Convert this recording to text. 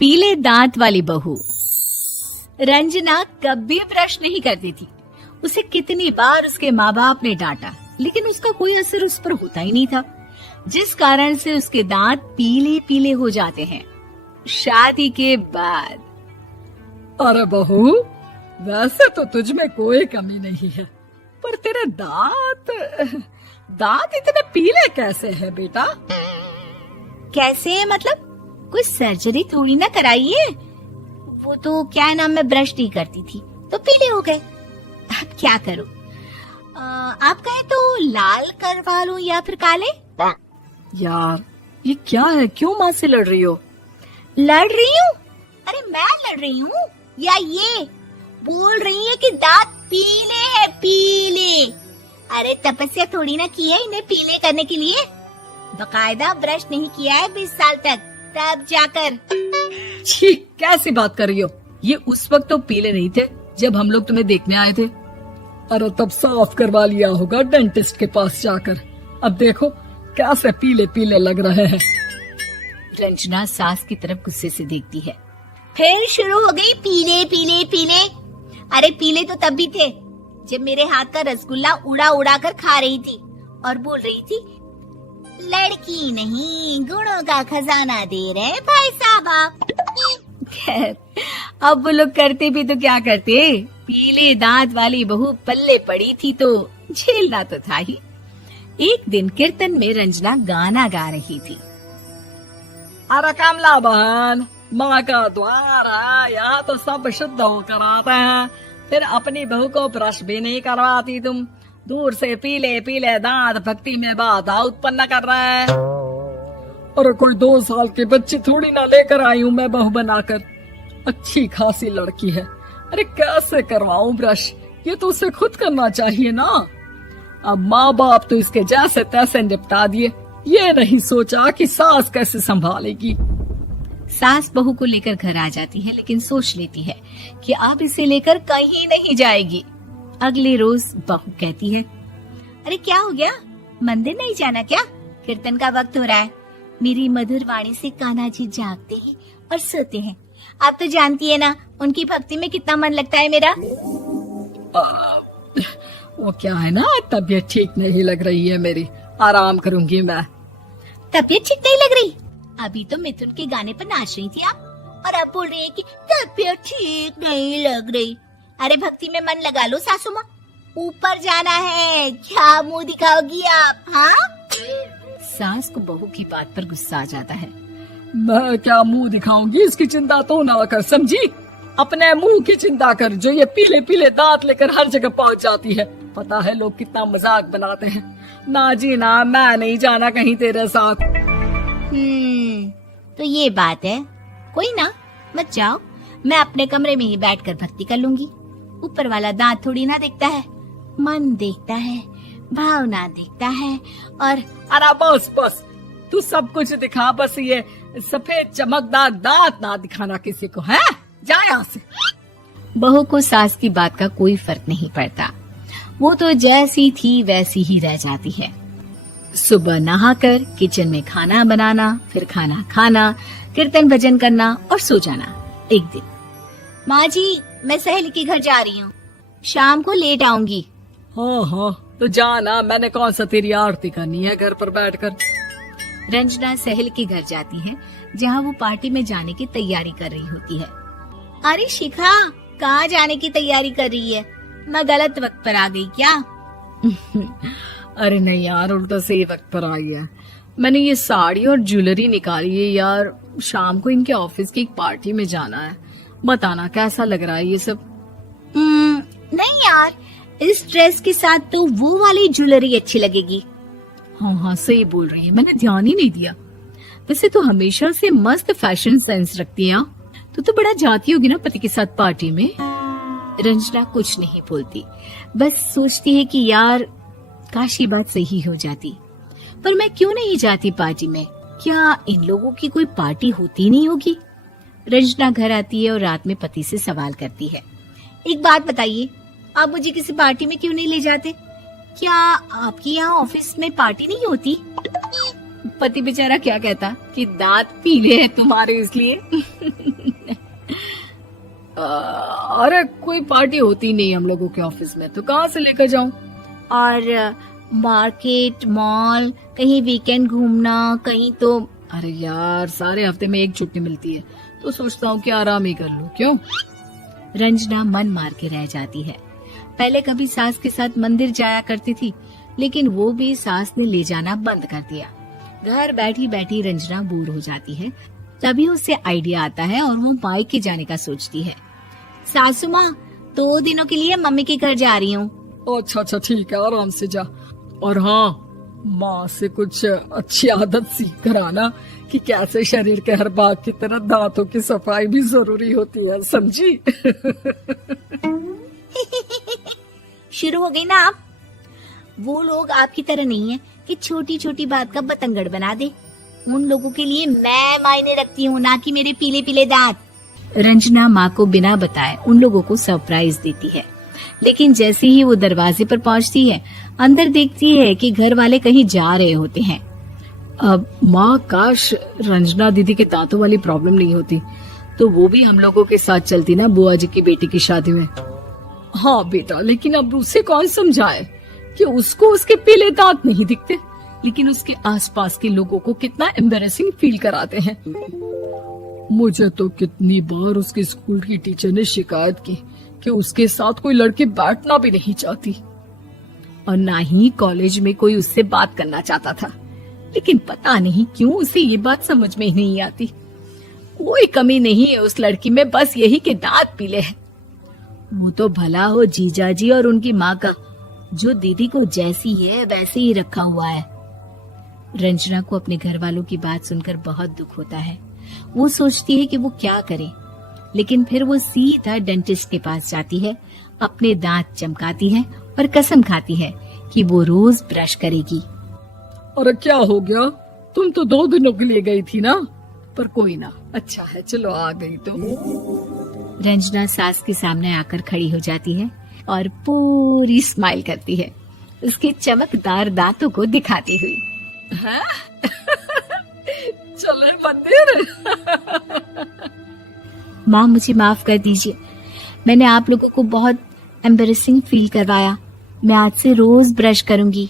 पीले दांत वाली बहू। रंजना कभी ब्रश नहीं करती थी। उसे कितनी बार उसके माँ बाप ने डांटा, लेकिन उसका कोई असर उस पर होता ही नहीं था, जिस कारण से उसके दांत पीले पीले हो जाते हैं। शादी के बाद। अरे बहू, वैसे तो तुझ में कोई कमी नहीं है, पर तेरे दांत इतने पीले कैसे हैं बेटा? कैसे मतलब? कोई सर्जरी थोड़ी ना कराई है। वो तो क्या नाम, मैं ब्रश नहीं करती थी तो पीले हो गए। अब क्या करूं? आप कहे तो लाल करवा लूं या फिर काले? यार ये क्या है, क्यों माँ से लड़ रही हो? लड़ रही हूँ? अरे मैं लड़ रही हूँ या ये बोल रही है कि दांत पीले हैं, पीले। अरे तपस्या थोड़ी ना की है इन्हें पीले करने के लिए। बकायदा ब्रश नहीं किया है 20 साल तक, तब जाकर। छी, कैसी बात कर रही हो? ये उस वक्त तो पीले नहीं थे जब हम लोग तुम्हें देखने आए थे। अरे तब साफ करवा लिया होगा डेंटिस्ट के पास जाकर। अब देखो कैसे पीले पीले लग रहे हैं। रंजना सास की तरफ गुस्से से देखती है। फिर शुरू हो गई पीले पीले पीले। अरे पीले तो तब भी थे जब मेरे हाथ का रसगुल्ला उड़ा उड़ा कर खा रही थी और बोल रही थी, लड़की नहीं गुणों का खजाना दे रहे भाई साहब। खैर, अब वो लोग करते भी तो क्या करते, पीले दांत वाली बहू पल्ले पड़ी थी तो झेलना तो था ही। एक दिन कीर्तन में रंजना गाना गा रही थी। अरे कमला बहन, माँ का द्वार है, यहाँ तो सब शुद्ध होकर आते हैं, फिर अपनी बहू को ब्रश भी नहीं करवाती तुम। दूर से पीले पीले दांत भक्ति में बाधा उत्पन्न कर रहे हैं। और कोई 2 साल के बच्ची थोड़ी ना लेकर आई हूँ मैं बहू बनाकर। अच्छी खासी लड़की है, अरे कैसे करवाऊं ब्रश? ये तो उसे खुद करना चाहिए ना। अब माँ बाप तो इसके जैसे तैसे निपटा दिए, ये नहीं सोचा कि सास कैसे संभालेगी। सास बहू को लेकर घर आ जाती है, लेकिन सोच लेती है कि अब इसे लेकर कहीं नहीं जाएगी। अगले रोज बहू कहती है, अरे क्या हो गया, मंदिर नहीं जाना क्या? कीर्तन का वक्त हो रहा है। मेरी मधुर वाणी से कान्हा जी जागते हैं और सोते हैं। आप तो जानती है ना उनकी भक्ति में कितना मन लगता है मेरा। वो क्या है ना, तबीयत ठीक नहीं लग रही है मेरी, आराम करूंगी मैं। तबीयत ठीक नहीं लग रही? अभी तो मिथुन के गाने पर नाच रही थी आप, और अब बोल रही है कि तबीयत ठीक नहीं लग रही। अरे भक्ति में मन लगा लो सासू माँ, ऊपर जाना है, क्या मुंह दिखाओगी आप? हाँ? सास को बहू की बात पर गुस्सा आ जाता है। मैं क्या मुंह दिखाऊंगी, इसकी चिंता तो ना कर, समझी? अपने मुंह की चिंता कर, जो ये पीले पीले दांत लेकर हर जगह पहुंच जाती है। पता है लोग कितना मजाक बनाते हैं। ना जी ना, मैं नहीं जाना कहीं तेरे साथ। तो ये बात है। कोई ना, मत जाओ, मैं अपने कमरे में ही बैठकर भक्ति कर लूंगी। ऊपर वाला दांत थोड़ी ना देखता है, मन देखता है, भावना देखता है। और अरे बस बस, तू सब कुछ दिखा, बस ये सफेद चमकदार दांत ना दिखाना किसी को, है? जा यहाँ से। बहू को सास की बात का कोई फर्क नहीं पड़ता, वो तो जैसी थी वैसी ही रह जाती है। सुबह नहाकर किचन में खाना बनाना, फिर खाना खाना, कीर्तन भजन करना और सो जाना। एक दिन, माँ जी मैं सहेली के घर जा रही हूँ, शाम को लेट आऊंगी। हाँ, तो जाना, मैंने कौन सा तेरी आरती करनी है घर पर बैठकर। रंजना सहेली के घर जाती है, जहाँ वो पार्टी में जाने की तैयारी कर रही होती है। अरे शिखा, कहाँ जाने की तैयारी कर रही है? मैं गलत वक्त पर आ गई क्या? अरे नहीं यार, उल्टा सही वक्त पर आई है। मैंने ये साड़ी और ज्वेलरी निकाली है यार, शाम को इनके ऑफिस की एक पार्टी में जाना है। बताना कैसा लग रहा है ये सब? नहीं यार, इस ड्रेस के साथ तो वो वाली ज्वेलरी अच्छी लगेगी। हाँ, सही बोल रही है, मैंने ध्यान ही नहीं दिया। वैसे तो हमेशा से मस्त फैशन सेंस रखती है। तो बड़ा जाती होगी ना पति के साथ पार्टी में। रंजना कुछ नहीं बोलती, बस सोचती है कि यार काश ये बात सही हो जाती, पर मैं क्यों नहीं जाती पार्टी में? क्या इन लोगों की कोई पार्टी होती नहीं होगी? रंजना घर आती है और रात में पति से सवाल करती है, एक बात बताइए, आप मुझे किसी पार्टी में क्यों नहीं ले जाते? क्या आपके यहाँ ऑफिस में पार्टी नहीं होती? पति बेचारा क्या कहता कि दांत पीले हैं तुम्हारे इसलिए। अरे कोई पार्टी होती नहीं हम लोगों के ऑफिस में, तो कहाँ से लेकर जाऊं? और मार्केट, मॉल, कहीं वीकेंड घूमना, कहीं तो। अरे यार सारे हफ्ते में एक छुट्टी मिलती है, तो सोचता हूँ कि आराम ही कर लूं। क्यों? रंजना मन मार के रह जाती है। पहले कभी सास के साथ मंदिर जाया करती थी, लेकिन वो भी सास ने ले जाना बंद कर दिया। घर बैठी बैठी रंजना बोर हो जाती है। तभी उसे आइडिया आता है और वो मायके जाने का सोचती है। सासू माँ, 2 दिनों के लिए मम्मी के घर जा रही हूँ। अच्छा अच्छा ठीक है, आराम से जा। और हाँ, माँ से कुछ अच्छी आदत सीख कर आना कि कैसे शरीर के हर भाग की तरह दांतों की सफाई भी जरूरी होती है, समझी? शुरू हो गई ना आप। वो लोग आपकी तरह नहीं है कि छोटी छोटी बात का बतंगड़ बना दे। उन लोगों के लिए मैं मायने रखती हूँ, ना कि मेरे पीले पीले दांत। रंजना माँ को बिना बताए उन लोगों को सरप्राइज देती है, लेकिन जैसे ही वो दरवाजे पर पहुँचती है, अंदर देखती है कि घर वाले कहीं जा रहे होते हैं। अब माँ, काश रंजना दीदी के दांतों वाली प्रॉब्लम नहीं होती, तो वो भी हम लोगों के साथ चलती ना बुआ जी की बेटी की शादी में। हाँ बेटा, लेकिन अब उसे कौन समझाए कि उसको उसके पीले दांत नहीं दिखते, लेकिन उसके आसपास के लोगों को कितना एम्बैरेसिंग फील कराते हैं। मुझे तो कितनी बार उसके स्कूल की टीचर ने शिकायत की कि उसके साथ कोई लड़की बैठना भी नहीं चाहती, और ना ही कॉलेज में कोई उससे बात करना चाहता था। लेकिन पता नहीं क्यों उसे ये बात समझ में ही नहीं आती। कोई कमी नहीं है उस लड़की में, बस यही कि दांत पीले हैं। वो तो भला हो जीजा जी और उनकी माँ का, जो दीदी को जैसी है वैसे ही रखा हुआ है। रंजना को अपने घर वालों की बात सुनकर बहुत दुख होता है। वो सोचती है कि वो क्या करे, लेकिन फिर वो सीधा डेंटिस्ट के पास जाती है, अपने दांत चमकाती है और कसम खाती है कि वो रोज ब्रश करेगी। अरे क्या हो गया? तुम तो 2 दिनों के लिए गई थी ना, पर कोई ना, अच्छा है, चलो आ गई तो। रंजना सास के सामने आकर खड़ी हो जाती है और पूरी स्माइल करती है, उसके चमकदार दांतों को दिखाती हुई। हैं? चले मंदिर। माँ, मुझे माफ कर दीजिए, मैंने आप लोगों को बहुत एम्बैरेसिंग फील करवाया। मैं आज से रोज ब्रश करूंगी।